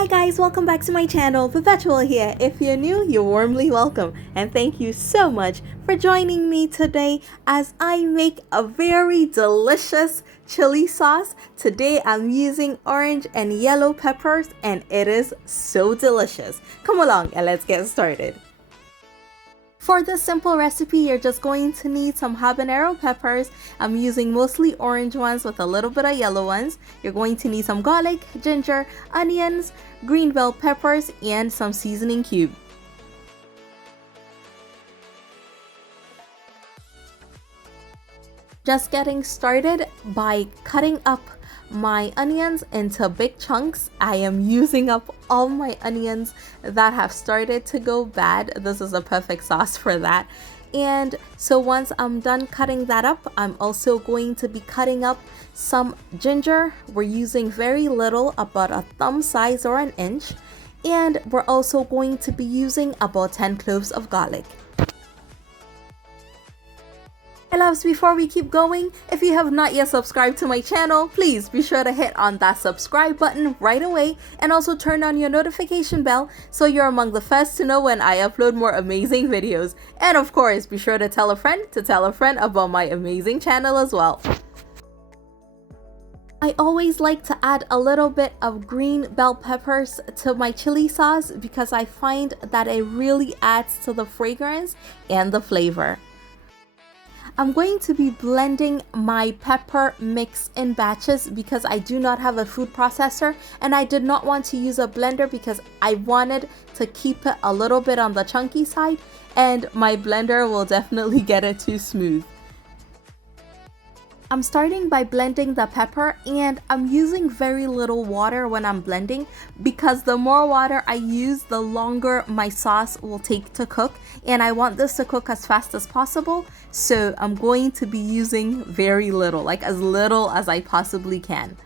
Hi guys, welcome back to my channel. Perpetual here. If you're new, you're warmly welcome. And thank you so much for joining me today as I make a very delicious chili sauce. Today I'm using orange and yellow peppers and it is so delicious. Come along and let's get started. For this simple recipe, you're just going to need some habanero peppers. I'm using mostly orange ones with a little bit of yellow ones. You're going to need some garlic, ginger, onions, green bell peppers, and some seasoning cube. Just getting started by cutting up my onions into big chunks. I am using up all my onions that have started to go bad. This is a perfect sauce for that. And so once I'm done cutting that up, I'm also going to be cutting up some ginger. We're using very little, about a thumb size or an inch. And we're also going to be using about 10 cloves of garlic. Hey loves, before we keep going, if you have not yet subscribed to my channel, please be sure to hit on that subscribe button right away and also turn on your notification bell so you're among the first to know when I upload more amazing videos. And of course, be sure to tell a friend about my amazing channel as well. I always like to add a little bit of green bell peppers to my chili sauce because I find that it really adds to the fragrance and the flavor. I'm going to be blending my pepper mix in batches because I do not have a food processor and I did not want to use a blender because I wanted to keep it a little bit on the chunky side, and my blender will definitely get it too smooth. I'm starting by blending the pepper and I'm using very little water when I'm blending because the more water I use, the longer my sauce will take to cook, and I want this to cook as fast as possible. So I'm going to be using very little, like as little as I possibly can.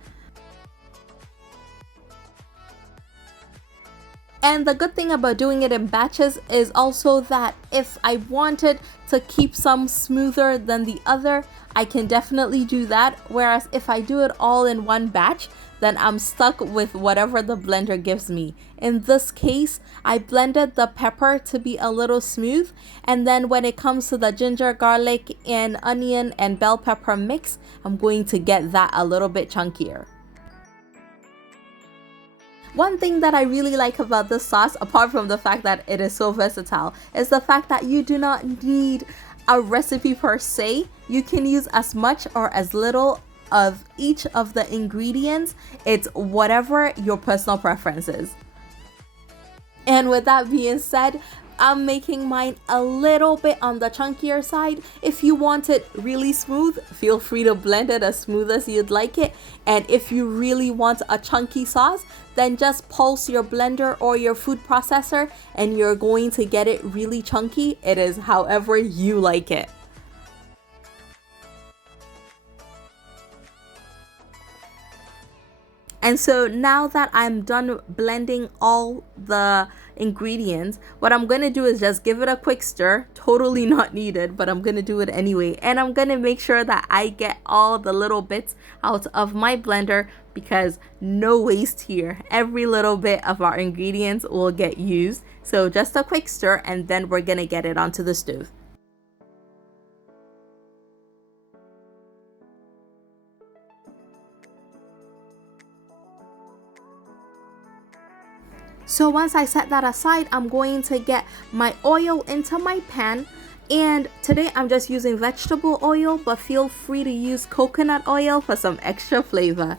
And the good thing about doing it in batches is also that if I wanted to keep some smoother than the other, I can definitely do that. Whereas if I do it all in one batch, then I'm stuck with whatever the blender gives me. In this case, I blended the pepper to be a little smooth. And then when it comes to the ginger, garlic, and onion and bell pepper mix, I'm going to get that a little bit chunkier. One thing that I really like about this sauce, apart from the fact that it is so versatile, is the fact that you do not need a recipe per se. You can use as much or as little of each of the ingredients. It's whatever your personal preference is. And with that being said, I'm making mine a little bit on the chunkier side. If you want it really smooth, feel free to blend it as smooth as you'd like it. And if you really want a chunky sauce, then just pulse your blender or your food processor and you're going to get it really chunky. It is however you like it. And so now that I'm done blending all the ingredients, what I'm gonna do is just give it a quick stir. Totally not needed, but I'm gonna do it anyway. And I'm gonna make sure that I get all the little bits out of my blender because no waste here. Every little bit of our ingredients will get used. So just a quick stir and then we're gonna get it onto the stove. So once I set that aside, I'm going to get my oil into my pan. And today I'm just using vegetable oil, but feel free to use coconut oil for some extra flavor.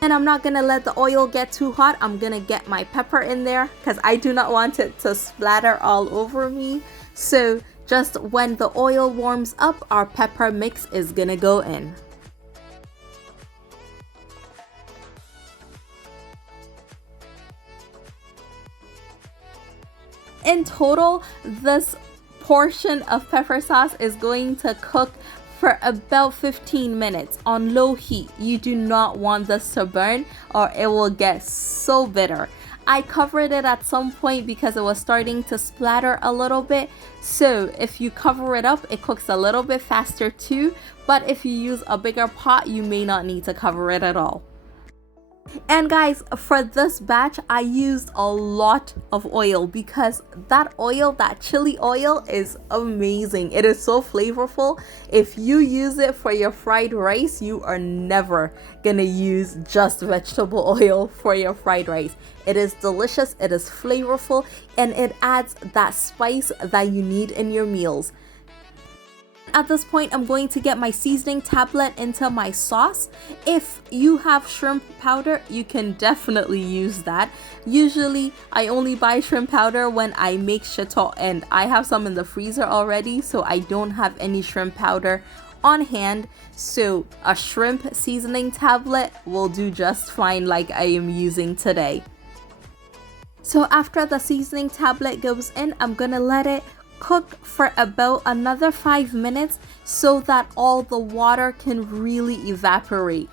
And I'm not gonna let the oil get too hot. I'm gonna get my pepper in there because I do not want it to splatter all over me. So just when the oil warms up, our pepper mix is gonna go in. In total, this portion of pepper sauce is going to cook for about 15 minutes on low heat. You do not want this to burn or it will get so bitter. I covered it at some point because it was starting to splatter a little bit. So if you cover it up, it cooks a little bit faster too. But if you use a bigger pot, you may not need to cover it at all. And guys, for this batch, I used a lot of oil because that oil, that chili oil, is amazing. It is so flavorful. If you use it for your fried rice, you are never gonna use just vegetable oil for your fried rice. It is delicious, it is flavorful, and it adds that spice that you need in your meals. At this point, I'm going to get my seasoning tablet into my sauce. If you have shrimp powder, you can definitely use that. Usually, I only buy shrimp powder when I make chateau, and I have some in the freezer already, so I don't have any shrimp powder on hand. So a shrimp seasoning tablet will do just fine like I am using today. So after the seasoning tablet goes in, I'm gonna let it cook for about another 5 minutes so that all the water can really evaporate.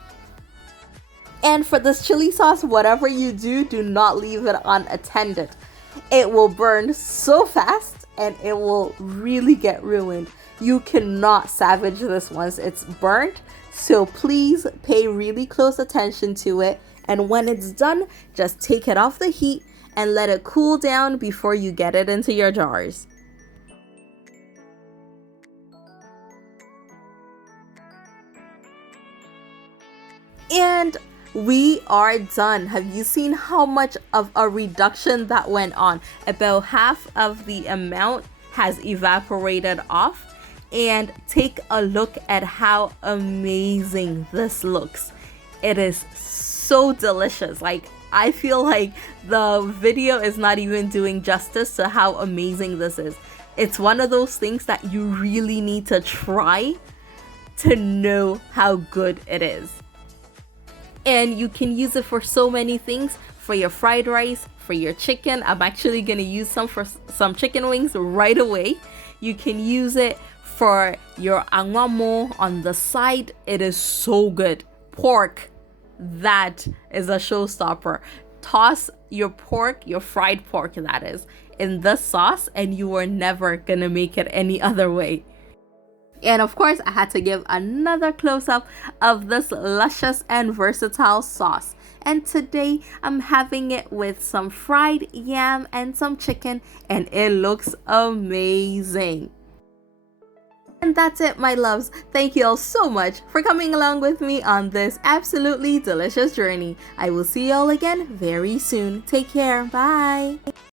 And for this chili sauce, whatever you do, do not leave it unattended. It will burn so fast and it will really get ruined. You cannot salvage this once it's burnt, so please pay really close attention to it. And when it's done, just take it off the heat and let it cool down before you get it into your jars. And we are done. Have you seen how much of a reduction that went on? About half of the amount has evaporated off. And take a look at how amazing this looks. It is so delicious. Like, I feel like the video is not even doing justice to how amazing this is. It's one of those things that you really need to try to know how good it is. And you can use it for so many things, for your fried rice, for your chicken. I'm actually gonna use some for some chicken wings right away. You can use it for your angwamo on the side. It is so good. Pork, that is a showstopper. Toss your pork, your fried pork that is, in the sauce and you are never gonna make it any other way. And of course, I had to give another close-up of this luscious and versatile sauce. And today, I'm having it with some fried yam and some chicken, and it looks amazing. And that's it, my loves. Thank you all so much for coming along with me on this absolutely delicious journey. I will see you all again very soon. Take care. Bye.